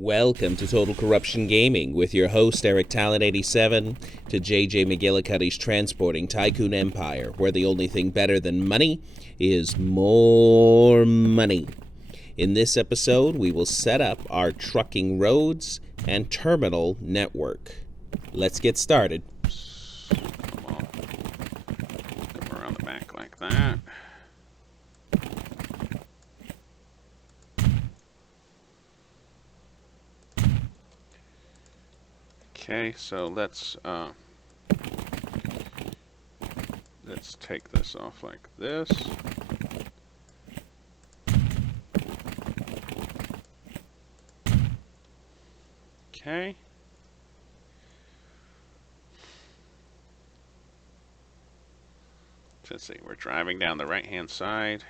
Welcome to Total Corruption Gaming with your host Eric Talent87 to JJ McGillicutty's Transporting Tycoon Empire, where the only thing better than money is more money. In this episode, we will set up our trucking roads and terminal network. Let's get started. Come on. Come around the back like that. Okay, so let's take this off like this. Okay. Let's see, we're driving down the right-hand side.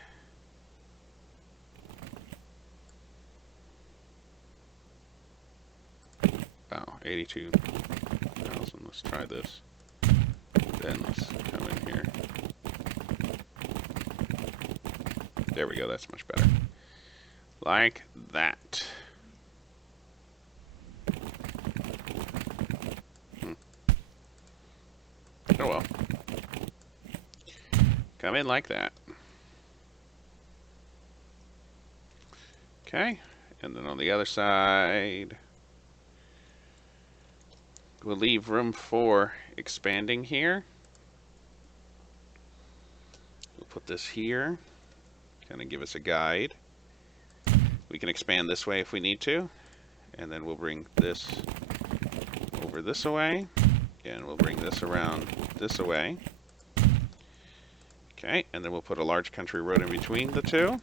Oh, 82,000. Let's try this. Then let's come in here. There we go, that's much better. Like that. Oh well. Come in like that. Okay, and then on the other side, we'll leave room for expanding here. We'll put this here, kind of give us a guide. We can expand this way if we need to, and then we'll bring this over this way, and we'll bring this around this way. Okay, and then we'll put a large country road in between the two.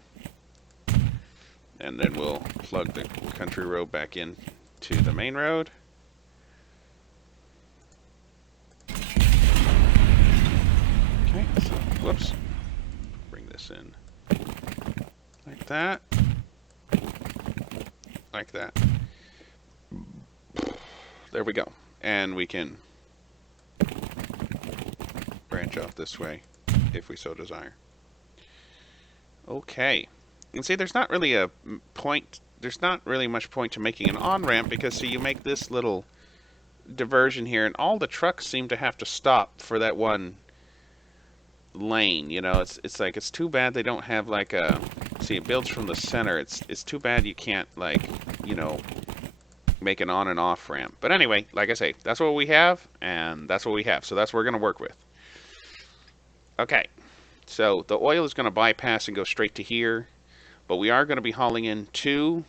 And then we'll plug the country road back in to the main road. Okay, so, whoops. Bring this in like that. Like that. There we go. And we can branch off this way if we so desire. Okay. And see, there's not really a point, there's not really much point to making an on-ramp because, see, you make this little diversion here and all the trucks seem to have to stop for that one lane, you know. It's like, it's too bad they don't have like a, see, it builds from the center. It's too bad you can't, like, you know, make an on and off ramp. But anyway, like I say, that's what we have, and that's what we have. So that's what we're going to work with. Okay, so the oil is going to bypass and go straight to here, but we are going to be hauling in two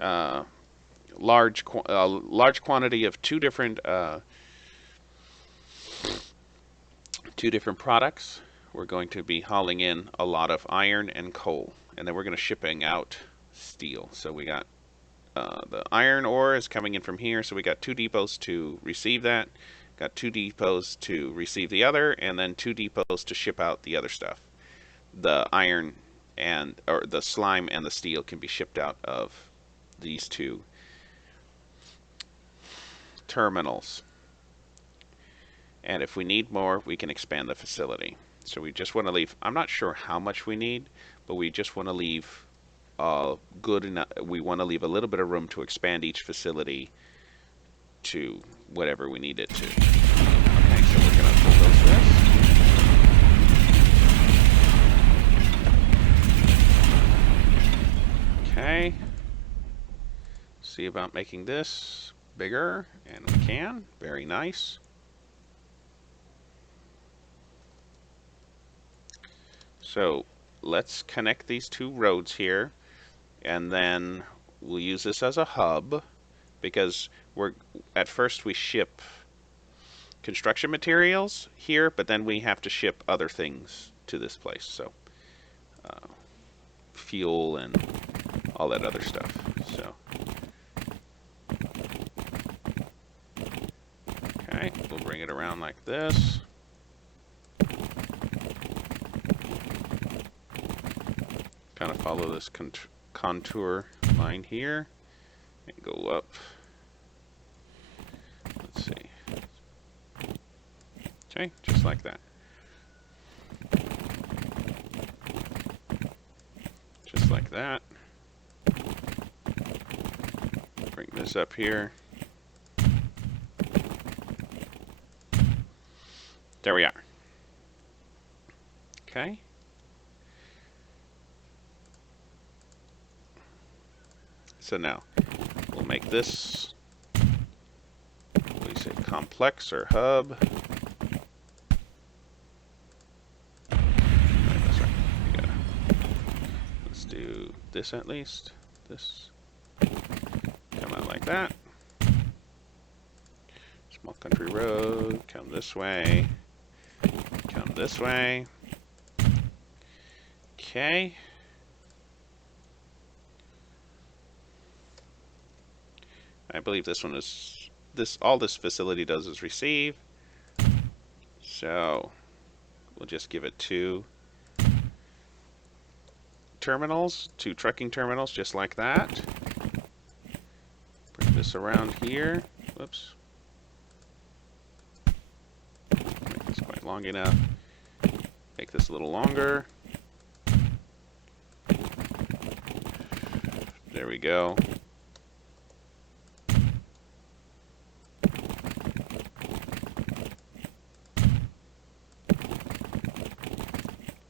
large quantity of two different products. We're going to be hauling in a lot of iron and coal, and then we're going to shipping out steel. So we got the iron ore is coming in from here, so we got two depots to receive that. Got two depots to receive the other, and then two depots to ship out the other stuff. The iron or the slime and the steel can be shipped out of these two terminals. And if we need more, we can expand the facility. So we just want to leave, I'm not sure how much we need, but we just want to leave good enough. We want to leave a little bit of room to expand each facility to whatever we need it to. Okay, so we're going to bulldoze this. Okay. See about making this bigger, and we can. Very nice. So let's connect these two roads here, and then we'll use this as a hub, because at first we ship construction materials here, but then we have to ship other things to this place. So fuel and all that other stuff. So okay, we'll bring it around like this. Kind of follow this contour line here and go up. Let's see. Okay, just like that. Just like that. Bring this up here. There we are. Okay. So now we'll make this, what do you say, complex or hub. Right, that's right. Let's do this at least. This come out like that. Small country road, come this way. Come this way. Okay. I believe this one is all this facility does is receive. So we'll just give it 2 terminals, 2 trucking terminals, just like that. Bring this around here. Whoops. Make this quite long enough. Make this a little longer. There we go.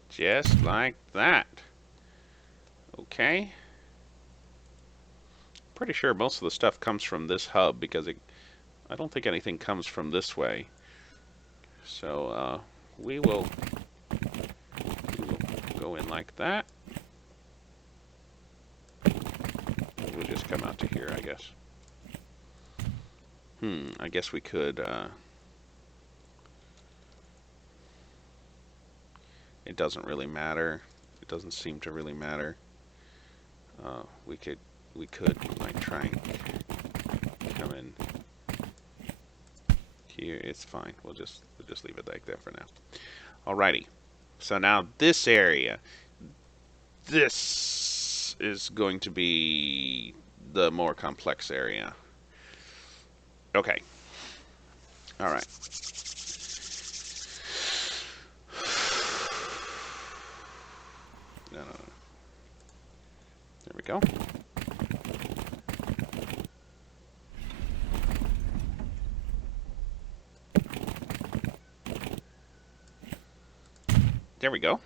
Just like that. Okay. Pretty sure most of the stuff comes from this hub because I don't think anything comes from this way. So we will go in like that. We'll just come out to here, I guess. I guess we could. It doesn't really matter. It doesn't seem to really matter. We could like try and come in here. It's fine. We'll just leave it like that for now. Alrighty. So now this area, this is going to be the more complex area. Okay. All right. No. There we go. There we go.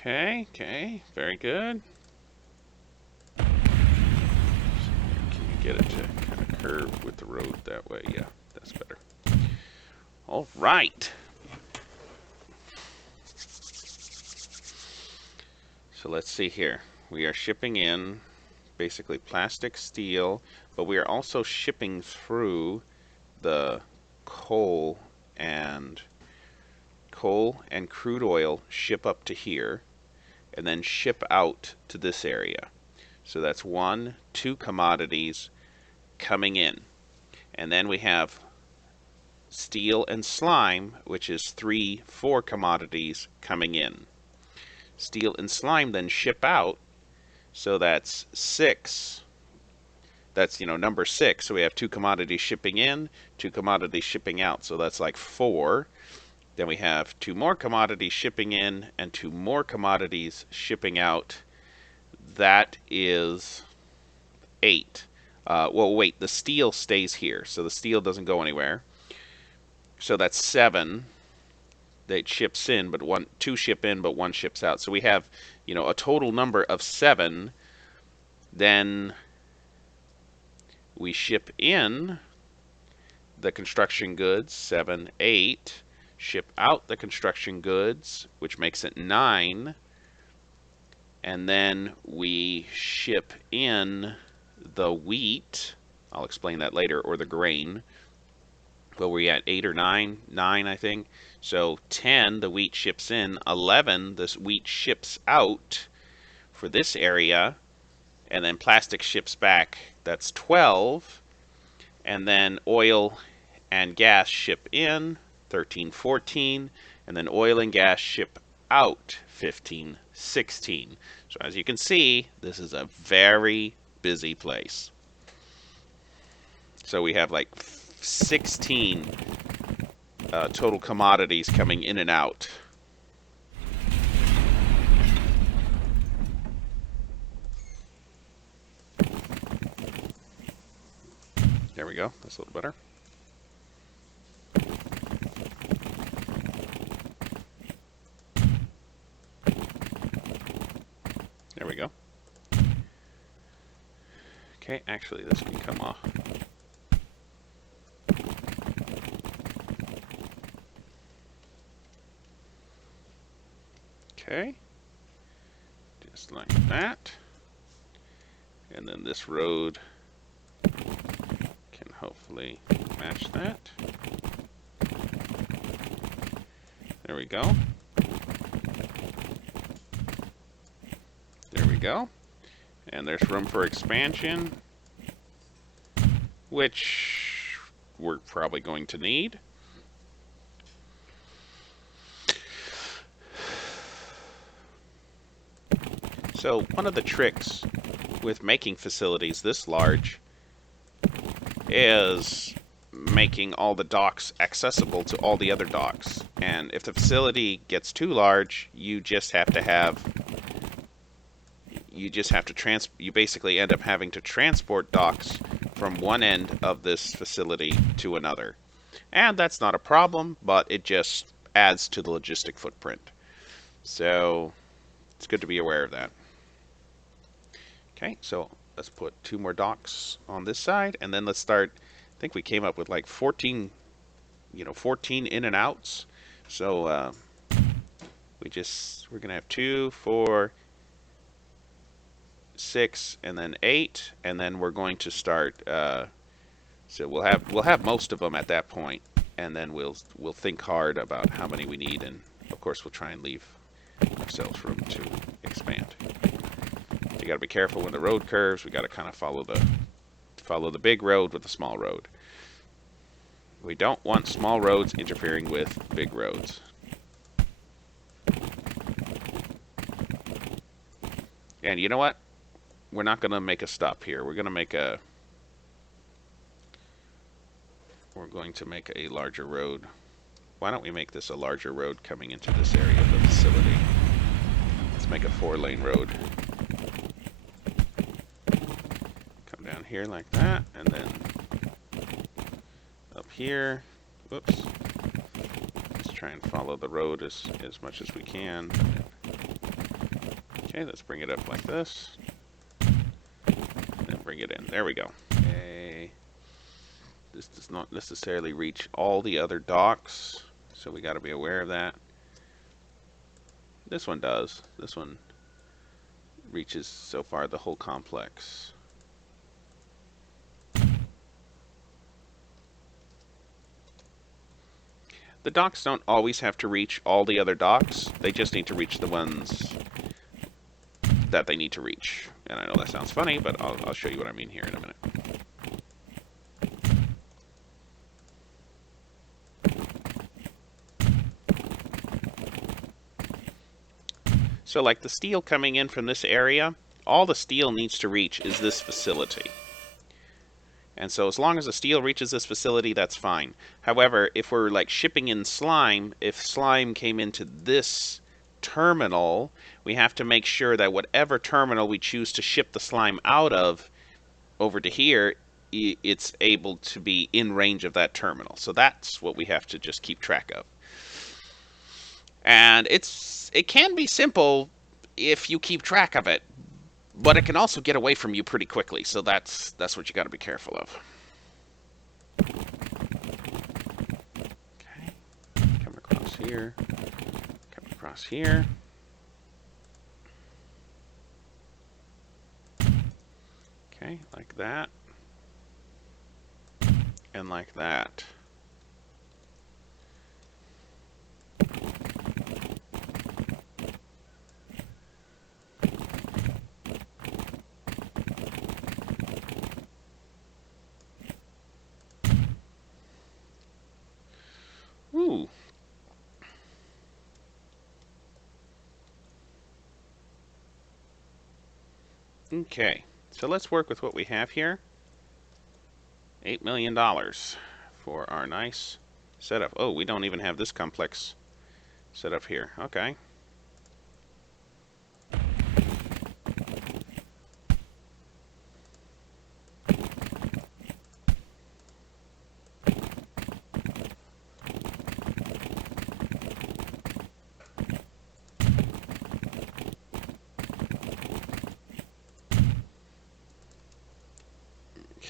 Okay, very good. Can you get it to kind of curve with the road that way? Yeah, that's better. All right. So let's see here. We are shipping in basically plastic, steel, but we are also shipping through the coal and crude oil ship up to here and then ship out to this area. So that's 1, 2 commodities coming in. And then we have steel and slime, which is 3, 4 commodities coming in. Steel and slime then ship out, so that's 6. That's, number 6. So we have 2 commodities shipping in, 2 commodities shipping out. So that's like 4. Then we have 2 more commodities shipping in and 2 more commodities shipping out. That is 8. Well, wait, the steel stays here, so the steel doesn't go anywhere. So that's 7 that ships in, but 2 ship in, but 1 ships out. So we have, a total number of 7. Then we ship in the construction goods, 7, 8. Ship out the construction goods, which makes it 9. And then we ship in the wheat. I'll explain that later, or the grain. Well, we're at 8 or 9? 9, I think. So 10, the wheat ships in. 11, this wheat ships out for this area. And then plastic ships back. That's 12. And then oil and gas ship in. 13, 14. And then oil and gas ship out. 15, 16. So as you can see, this is a very busy place. So we have like 16 total commodities coming in and out. There we go. That's a little better. There we go. Okay, actually this can come off. Okay. Just like that. And then this road can hopefully match that. There we go. There we go. And there's room for expansion, which we're probably going to need. So one of the tricks with making facilities this large is making all the docks accessible to all the other docks. And if the facility gets too large, you basically end up having to transport docks from one end of this facility to another. And that's not a problem, but it just adds to the logistic footprint. So it's good to be aware of that. Okay, so let's put 2 more docks on this side, and then let's start. I think we came up with like 14 in and outs. So we're gonna have 2, 4, 6, and then 8, and then we're going to start. So we'll have most of them at that point, and then we'll think hard about how many we need, and of course we'll try and leave ourselves room to expand. You got to be careful when the road curves. We got to kind of follow the big road with the small road. We don't want small roads interfering with big roads. And you know what? We're not going to make a stop here. We're going to make a larger road. Why don't we make this a larger road coming into this area of the facility? Let's make a 4-lane road. Here like that, and then up here, whoops, let's try and follow the road as much as we can. Okay, let's bring it up like this, then bring it in. There we go. Okay. This does not necessarily reach all the other docks, so we got to be aware of that. This one does. This one reaches so far the whole complex. The docks don't always have to reach all the other docks. They just need to reach the ones that they need to reach. And I know that sounds funny, but I'll show you what I mean here in a minute. So like the steel coming in from this area, all the steel needs to reach is this facility. And so as long as the steel reaches this facility, that's fine. However, if we're like shipping in slime, if slime came into this terminal, we have to make sure that whatever terminal we choose to ship the slime out of over to here, it's able to be in range of that terminal. So that's what we have to just keep track of. And it can be simple if you keep track of it. But it can also get away from you pretty quickly, so that's what you got to be careful of. Okay, come across here, come across here. Okay, like that, and like that. Ooh. Okay, so let's work with what we have here. $8 million for our nice setup. Oh, we don't even have this complex setup here. Okay.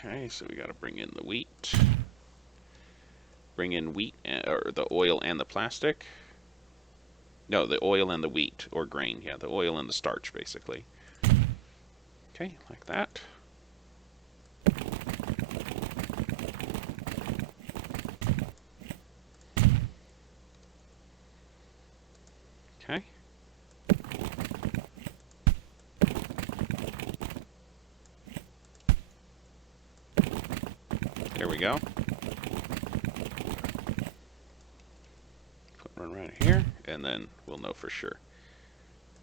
Okay, so we got to bring in the wheat. Bring in wheat, or the oil and the plastic. No, the oil and the wheat, or grain. Yeah, the oil and the starch, basically. Okay, like that. Okay. There we go. Put one right here, and then we'll know for sure.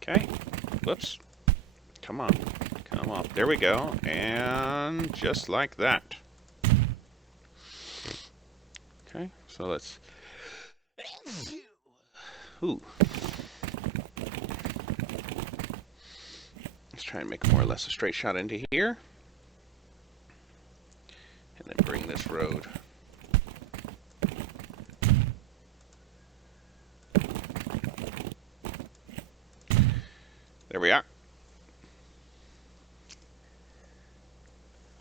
Okay. Whoops. Come on. Come on. There we go. And just like that. Okay, so let's... Ooh. Let's try and make more or less a straight shot into here. And then bring this road. There we are.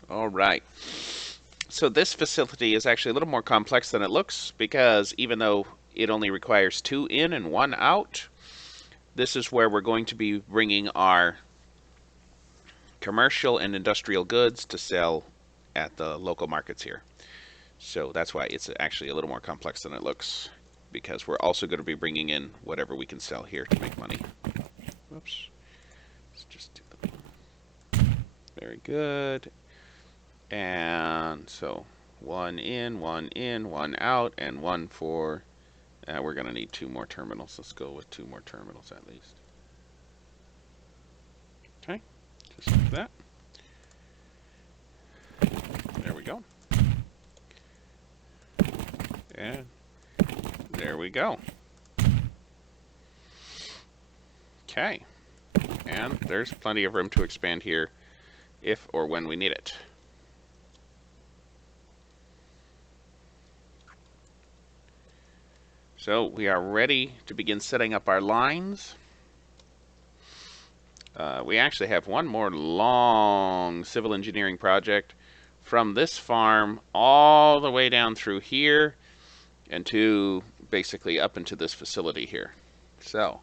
All right. So this facility is actually a little more complex than it looks, because even though it only requires 2 in and 1 out, this is where we're going to be bringing our commercial and industrial goods to sell at the local markets here. So that's why it's actually a little more complex than it looks, because we're also going to be bringing in whatever we can sell here to make money. Whoops. Let's just do that. Very good. And so 1 in, 1 out, and 1 for... we're going to need 2 more terminals. Let's go with 2 more terminals at least. Okay, just like that. There we go. And there we go. Okay. And there's plenty of room to expand here if or when we need it. So we are ready to begin setting up our lines. We actually have one more long civil engineering project from this farm all the way down through here and to basically up into this facility here. So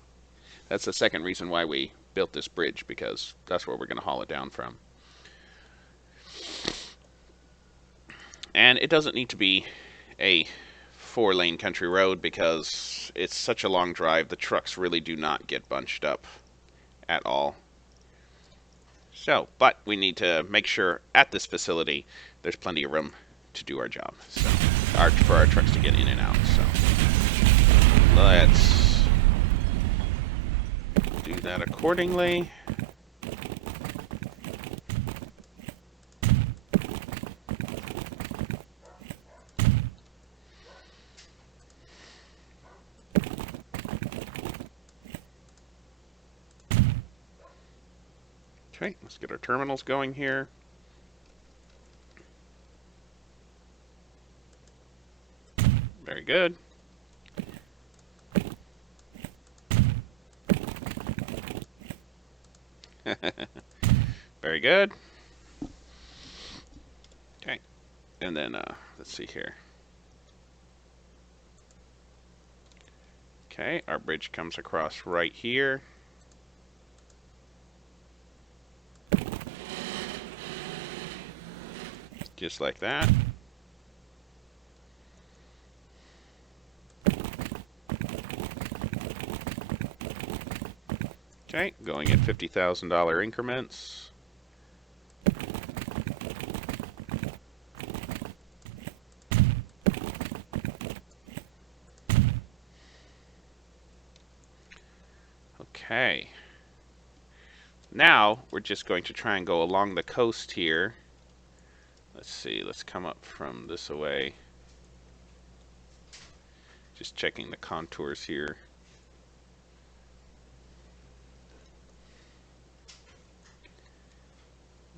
that's the second reason why we built this bridge, because that's where we're going to haul it down from. And it doesn't need to be a 4-lane country road, because it's such a long drive. The trucks really do not get bunched up at all. So, but we need to make sure at this facility there's plenty of room to do our job, so for our trucks to get in and out. So let's do that accordingly. Okay, let's get our terminals going here. Very good. Very good. Okay, and then let's see here. Okay, our bridge comes across right here. Just like that. Okay, going in $50,000 increments. Okay. Now we're just going to try and go along the coast here. Let's see, let's come up from this away. Just checking the contours here.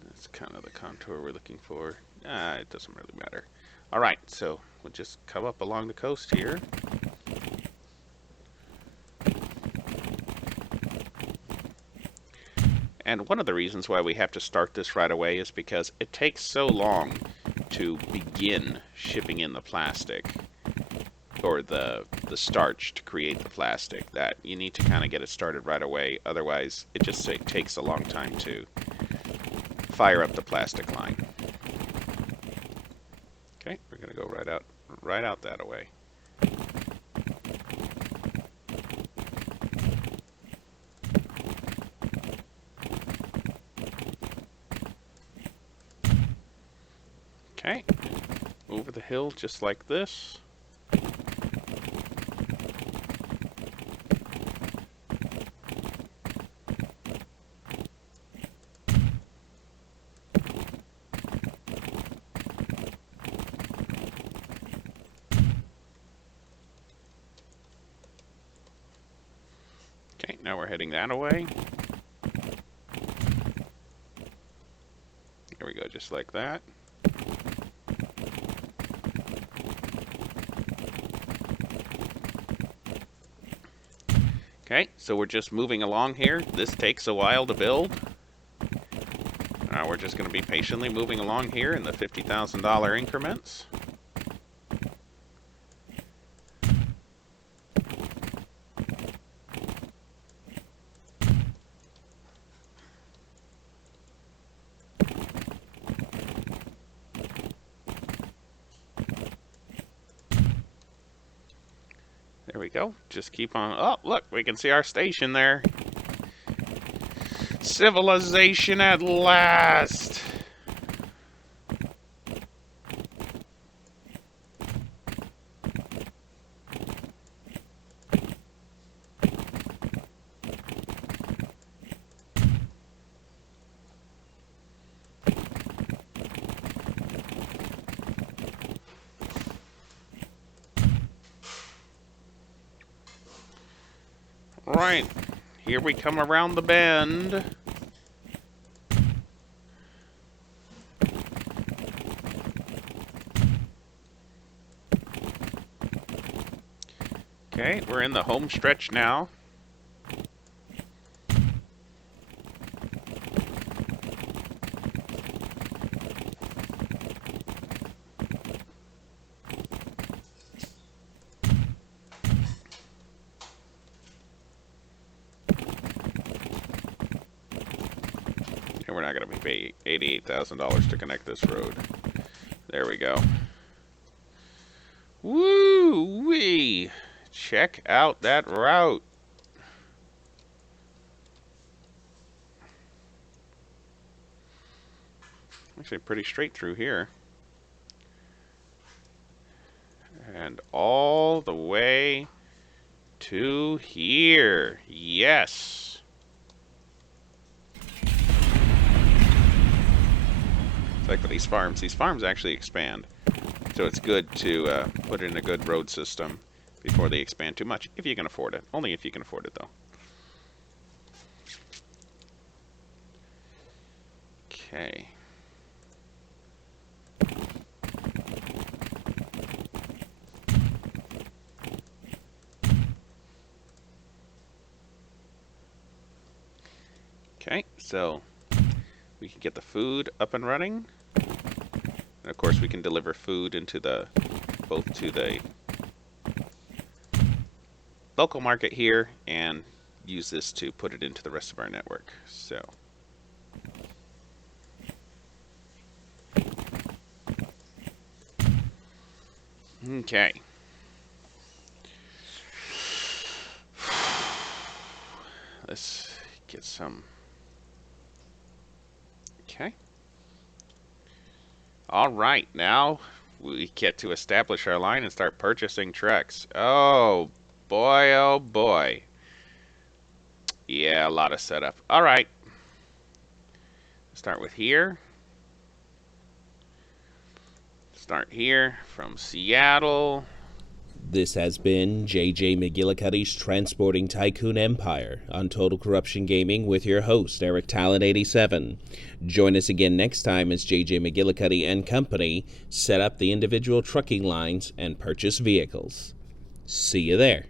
That's kind of the contour we're looking for. It doesn't really matter. All right, so we'll just come up along the coast here. And one of the reasons why we have to start this right away is because it takes so long to begin shipping in the plastic, or the starch to create the plastic, that you need to kind of get it started right away. Otherwise, it just takes a long time to fire up the plastic line. Okay, we're going to go right out that way. Okay, over the hill just like this. Okay, now we're heading that away. There we go, just like that. Okay, so we're just moving along here. This takes a while to build. We're just going to be patiently moving along here in the $50,000 increments. There we go. Just keep on. Oh, look, we can see our station there. Civilization at last. Right, here we come around the bend. Okay, we're in the home stretch now. And we're not going to pay $88,000 to connect this road. There we go. Woo-wee! Check out that route. Actually pretty straight through here. And all the way to here. Yes. It's like with these farms actually expand. So it's good to put in a good road system before they expand too much, if you can afford it. Only if you can afford it, though. Okay. Okay, so we can get the food up and running. And of course we can deliver food into both to the local market here and use this to put it into the rest of our network. So okay. Let's get some. Okay. All right, now we get to establish our line and start purchasing trucks. Oh boy, oh boy. Yeah, a lot of setup. All right. Start with here. Start here from Seattle. This has been JJ McGillicutty's Transporting Tycoon Empire on Total Corruption Gaming with your host, Eric Talent87. Join us again next time as JJ McGillicutty and company set up the individual trucking lines and purchase vehicles. See you there.